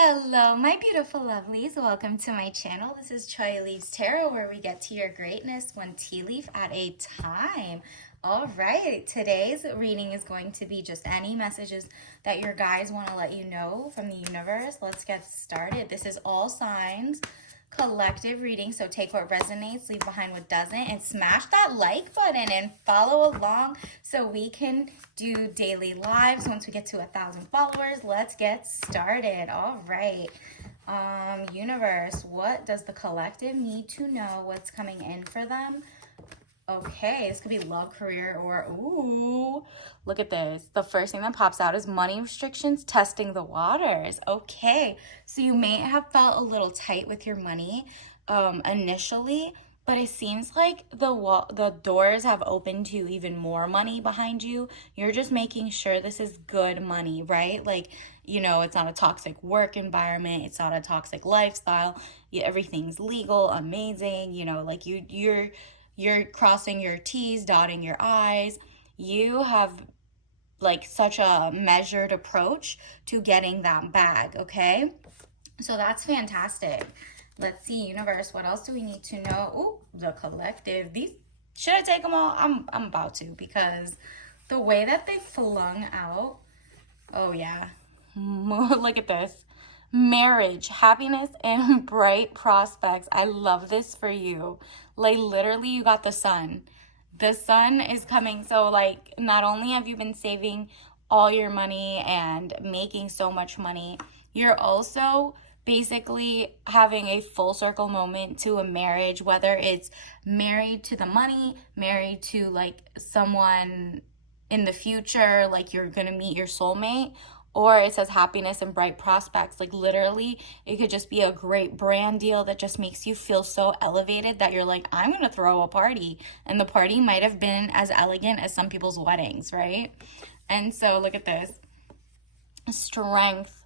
Hello, my beautiful lovelies. Welcome to my channel. This is Chai Leaves Tarot, where we get to your greatness one tea leaf at a time. All right, today's reading is going to be just any messages that your guys want to let you know from the universe. Let's get started. This is all signs collective reading, so take what resonates, leave behind what doesn't, and smash that like button and follow along so we can do daily lives once we get to 1,000 followers. Let's get started. All right, universe, what does the collective need to know? What's coming in for them? Okay, this could be love, career, or ooh, look at this. The first thing that pops out is money restrictions, testing the waters. Okay, so you may have felt a little tight with your money initially, but it seems like the doors have opened to even more money behind you. You're just making sure this is good money, right? Like, you know, it's not a toxic work environment. It's not a toxic lifestyle. Everything's legal, amazing. You know, like you're crossing your T's, dotting your I's. You have like such a measured approach to getting that bag, okay? So that's fantastic. Let's see, universe, what else do we need to know? Ooh, the collective. These, should I take them all? I'm about to, because the way that they flung out, oh yeah. Look at this. Marriage, happiness, and bright prospects. I love this for you. Like, literally, you got the sun. The sun is coming. So, like, not only have you been saving all your money and making so much money, you're also basically having a full circle moment to a marriage, whether it's married to the money, married to, like, someone in the future, like you're gonna meet your soulmate, or it says happiness and bright prospects. Like, literally, it could just be a great brand deal that just makes you feel so elevated that you're like, I'm going to throw a party. And the party might have been as elegant as some people's weddings, right? And so look at this. Strength.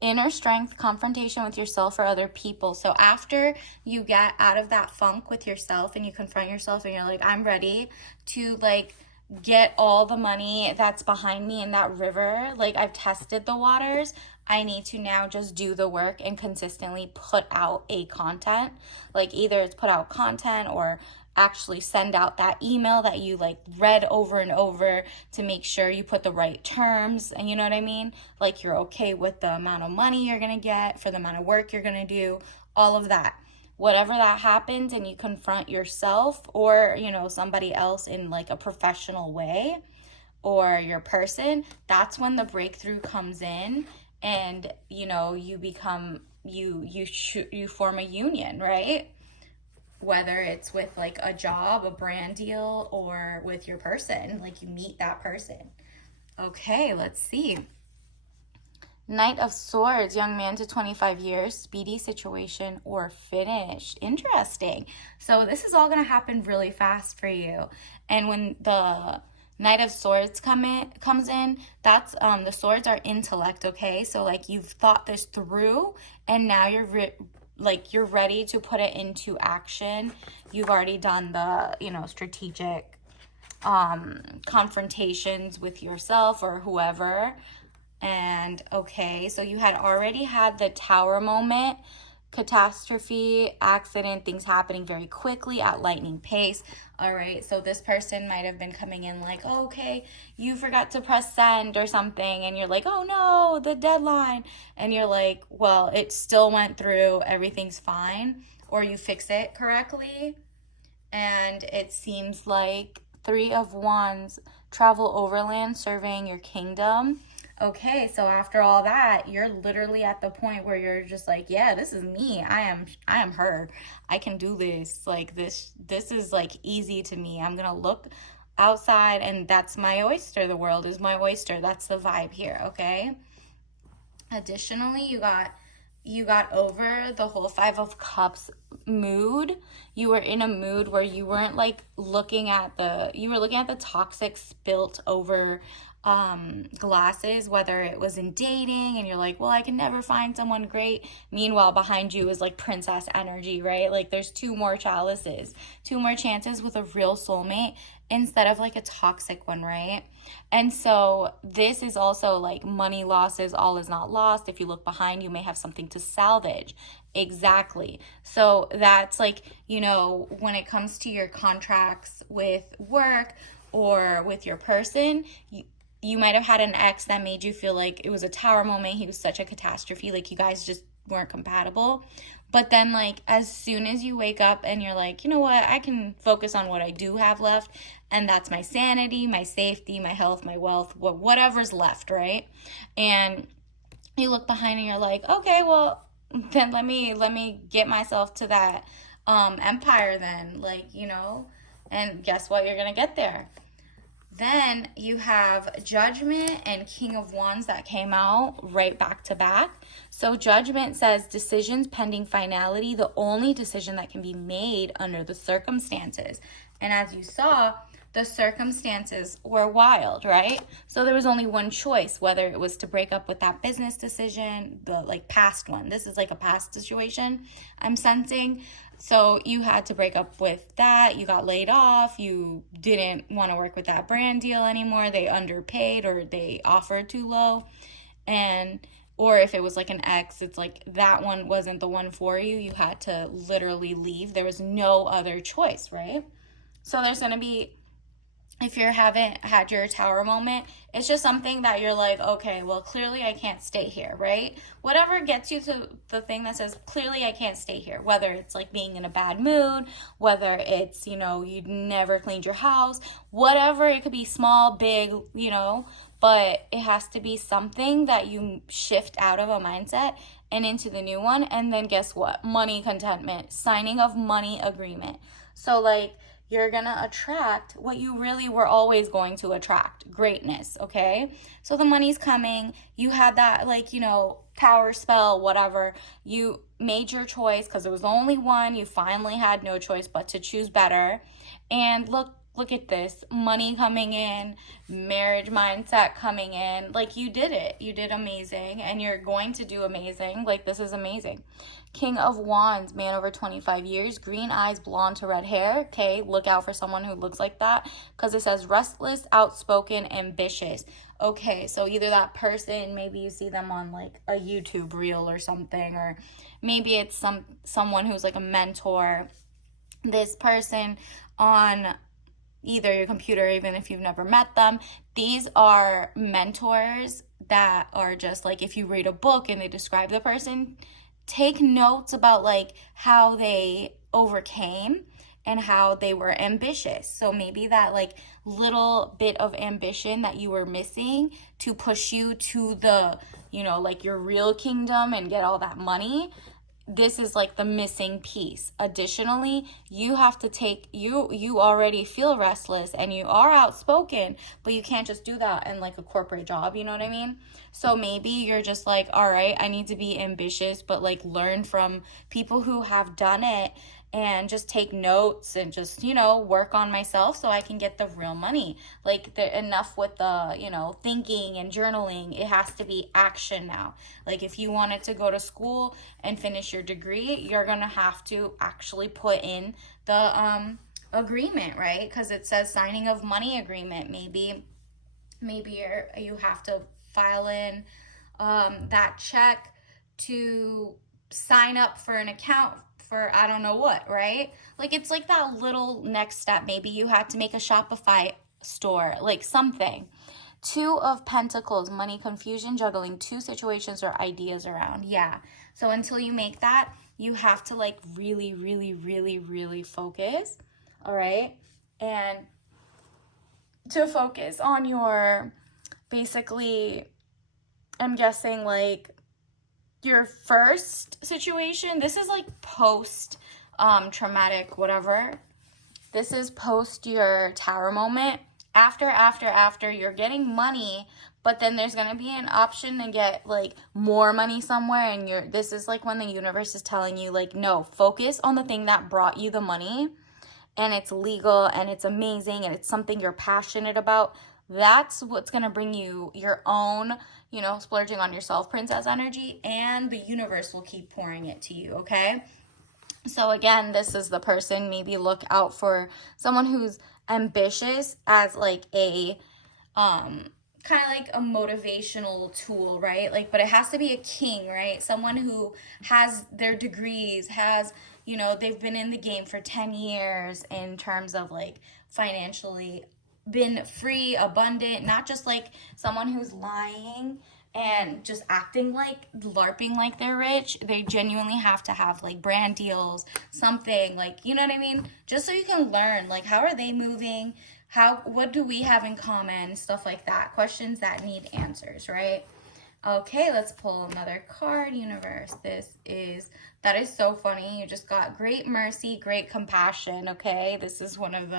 Inner strength, confrontation with yourself or other people. So after you get out of that funk with yourself and you confront yourself and you're like, I'm ready to, like, get all the money that's behind me in that river. Like, I've tested the waters. I need to now just do the work and consistently put out a content. Like, either it's put out content or actually send out that email that you like read over and over to make sure you put the right terms, and you know what I mean? Like, you're okay with the amount of money you're gonna get for the amount of work you're gonna do, all of that. Whatever that happens and you confront yourself or, you know, somebody else in like a professional way, or your person, that's when the breakthrough comes in, and you know, you become you form a union, right? Whether it's with like a job, a brand deal, or with your person, like you meet that person. Okay, let's see. Knight of Swords, young man to 25 years, speedy situation or finish. Interesting. So this is all going to happen really fast for you. And when the Knight of Swords comes in, that's the swords are intellect, okay? So like you've thought this through and now you're ready to put it into action. You've already done the, you know, strategic confrontations with yourself or whoever. And okay, so you had already had the tower moment, catastrophe, accident, things happening very quickly at lightning pace. All right, so this person might have been coming in like, oh, okay, you forgot to press send or something, and you're like, oh no, the deadline. And you're like, well, it still went through, everything's fine, or you fix it correctly. And it seems like 3 of Wands, travel overland, surveying your kingdom. Okay, so after all that, you're literally at the point where you're just like, yeah, this is me. I am her. I can do this. Like this is like easy to me. I'm going to look outside and that's my oyster. The world is my oyster. That's the vibe here, okay? Additionally, you got over the whole 5 of Cups mood. You were in a mood where you weren't like looking at the toxic spilt over glasses, whether it was in dating and you're like, well, I can never find someone great. Meanwhile, behind you is like princess energy, right? Like there's two more chalices, two more chances with a real soulmate instead of like a toxic one, right? And so this is also like money losses, all is not lost. If you look behind, you may have something to salvage. Exactly. So that's like, you know, when it comes to your contracts with work or with your person, you might have had an ex that made you feel like it was a tower moment. He was such a catastrophe. Like you guys just weren't compatible. But then like as soon as you wake up and you're like, you know what, I can focus on what I do have left. And that's my sanity, my safety, my health, my wealth, whatever's left, right? And you look behind and you're like, okay, well, then let me get myself to that empire then. Like, you know, and guess what? You're going to get there. Then you have Judgment and King of Wands that came out right back to back. So Judgment says decisions pending finality, the only decision that can be made under the circumstances. And as you saw, the circumstances were wild, right? So there was only one choice, whether it was to break up with that business decision, the like past one. This is like a past situation I'm sensing. So you had to break up with that. You got laid off. You didn't want to work with that brand deal anymore. They underpaid or they offered too low. And or if it was like an ex, it's like that one wasn't the one for you. You had to literally leave. There was no other choice, right? So there's going to be, if you haven't had your tower moment, it's just something that you're like, okay, well, clearly I can't stay here, right? Whatever gets you to the thing that says, clearly I can't stay here, whether it's like being in a bad mood, whether it's, you know, you never cleaned your house, whatever, it could be small, big, you know, but it has to be something that you shift out of a mindset and into the new one. And then guess what? Money contentment, signing of money agreement. So like, you're going to attract what you really were always going to attract, greatness, okay? So the money's coming. You had that, like, you know, power spell, whatever. You made your choice because there was only one. You finally had no choice but to choose better. And look at this. Money coming in, marriage mindset coming in. Like, you did it. You did amazing, and you're going to do amazing. Like, this is amazing. King of Wands, man over 25 years, green eyes, blonde to red hair. Okay, look out for someone who looks like that because it says restless, outspoken, ambitious. Okay, so either that person, maybe you see them on like a YouTube reel or something, or maybe it's someone who's like a mentor. This person on either your computer, even if you've never met them. These are mentors that are just like, if you read a book and they describe the person, take notes about like how they overcame and how they were ambitious. So maybe that like little bit of ambition that you were missing to push you to the, you know, like your real kingdom and get all that money. This is like the missing piece. Additionally, you have to take, you already feel restless and you are outspoken, but you can't just do that in like a corporate job, you know what I mean? So maybe you're just like, all right, I need to be ambitious, but like learn from people who have done it and just take notes and just, you know, work on myself so I can get the real money. Like, enough with the, you know, thinking and journaling. It has to be action now. Like, if you wanted to go to school and finish your degree, you're going to have to actually put in the agreement, right? Because it says signing of money agreement. Maybe you have to file in that check to sign up for an account for I don't know what, right? Like, it's like that little next step. Maybe you had to make a Shopify store, like something. Two of Pentacles, money confusion, juggling two situations or ideas around. Yeah. So until you make that, you have to like really, really, really, really focus. All right. And to focus on your, basically, I'm guessing like your first situation. This is like post traumatic whatever. This is post your tower moment. After you're getting money, but then there's going to be an option to get like more money somewhere, and this is like when the universe is telling you like, no, focus on the thing that brought you the money, and it's legal and it's amazing and it's something you're passionate about. That's what's going to bring you your own, splurging on yourself princess energy, and the universe will keep pouring it to you, okay? So again, this is the person. Maybe look out for someone who's ambitious as like a kind of like a motivational tool, right? Like, but it has to be a king, right? Someone who has their degrees, has, they've been in the game for 10 years in terms of like financially been free, abundant, not just like someone who's lying and just acting like LARPing like they're rich. They genuinely have to have like brand deals, something like, you know what I mean? Just so you can learn, like, how are they moving? What do we have in common? Stuff like that. Questions that need answers, right? Okay, let's pull another card, universe. That is so funny. You just got great mercy, great compassion, okay? This is one of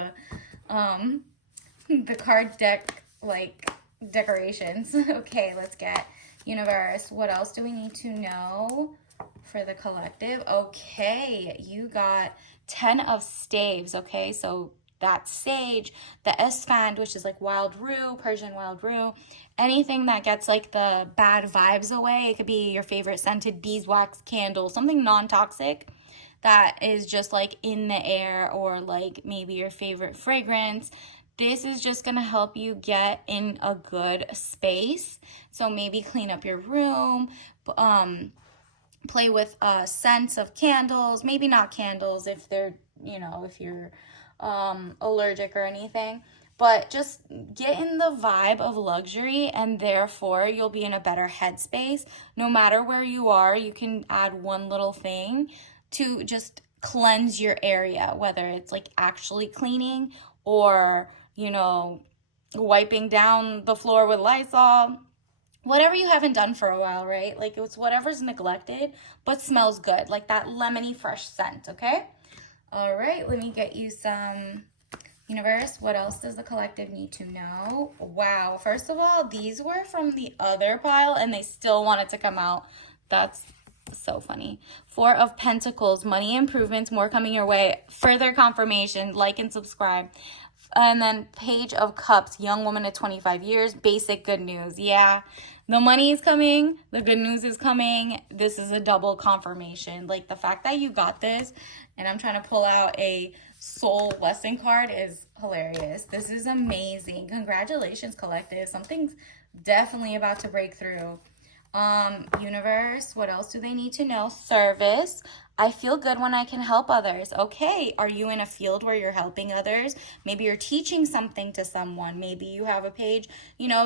the card deck, like, decorations. Okay, let's get universe. What else do we need to know for the collective? Okay, you got 10 of staves, okay? So that's sage, the esfand, which is like wild rue, Persian wild rue, anything that gets like the bad vibes away. It could be your favorite scented beeswax candle, something non-toxic that is just like in the air, or like maybe your favorite fragrance. This is just going to help you get in a good space. So maybe clean up your room, play with scents of candles, maybe not candles if they're, if you're allergic or anything, but just get in the vibe of luxury, and therefore you'll be in a better headspace. No matter where you are, you can add one little thing to just cleanse your area, whether it's like actually cleaning or, wiping down the floor with Lysol. Whatever you haven't done for a while, right? Like, it's whatever's neglected but smells good, like that lemony fresh scent, okay? All right, let me get you some, universe. What else does the collective need to know? Wow, first of all, these were from the other pile and they still wanted to come out. That's so funny. 4 of Pentacles, money improvements, more coming your way. Further confirmation, like and subscribe. And then Page of Cups, young woman at 25 years, basic good news. Yeah, the money is coming. The good news is coming. This is a double confirmation. Like, the fact that you got this, and I'm trying to pull out a soul lesson card, is hilarious. This is amazing. Congratulations, collective. Something's definitely about to break through. Universe, what else do they need to know? Service. I feel good when I can help others. Okay, are you in a field where you're helping others? Maybe you're teaching something to someone. Maybe you have a page,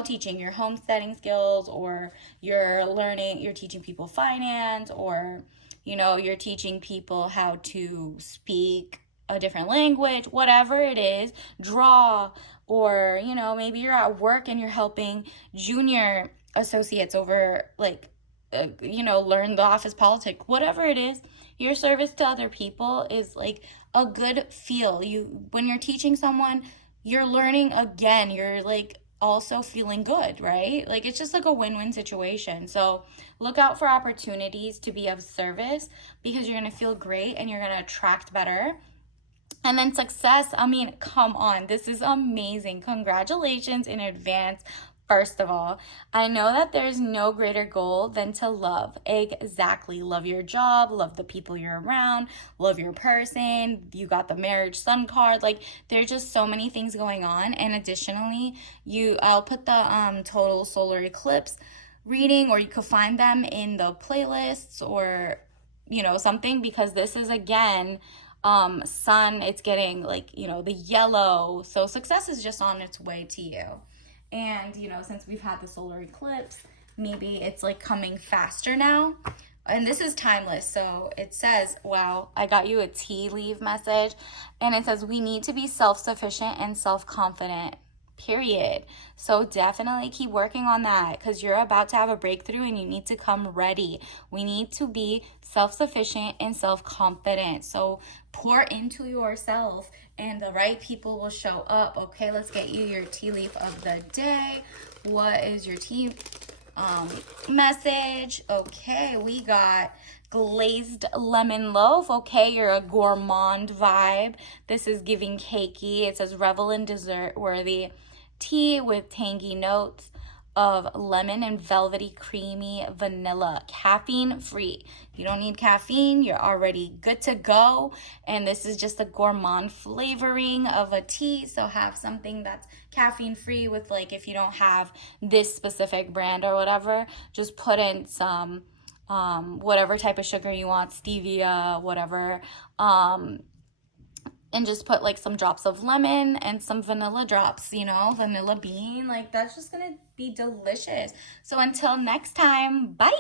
teaching your homesteading skills, or you're teaching people finance, or, you're teaching people how to speak a different language, whatever it is, draw, or, maybe you're at work and you're helping junior associates over, like, learn the office politics, whatever it is. Your service to other people is like a good feel. When you're teaching someone, you're learning again. You're like also feeling good, right? Like, it's just like a win-win situation. So look out for opportunities to be of service, because you're going to feel great and you're going to attract better. And then success, I mean, come on, this is amazing. Congratulations in advance. First of all, I know that there's no greater goal than to love. Exactly. Love your job, love the people you're around, love your person. You got the marriage sun card. Like, there's just so many things going on. And additionally, I'll put the total solar eclipse reading, or you could find them in the playlists, or, something, because this is, again, sun, it's getting like, the yellow. So success is just on its way to you. And, since we've had the solar eclipse, maybe it's like coming faster now. And this is timeless. So it says, wow, I got you a tea leaf message. And it says, we need to be self-sufficient and self-confident, period. So definitely keep working on that, because you're about to have a breakthrough and you need to come ready. We need to be self-sufficient and self-confident. So pour into yourself and the right people will show up. Okay, let's get you your tea leaf of the day. What is your tea message? Okay, we got glazed lemon loaf. Okay, you're a gourmand vibe. This is giving cakey. It says revel in dessert worthy tea with tangy notes of lemon and velvety creamy vanilla, caffeine free. You don't need caffeine, you're already good to go. And this is just a gourmand flavoring of a tea, so have something that's caffeine free with, like, if you don't have this specific brand or whatever, just put in some whatever type of sugar you want, stevia, whatever, and just put like some drops of lemon and some vanilla drops, you know, vanilla bean. Like, that's just gonna be delicious. So until next time, bye.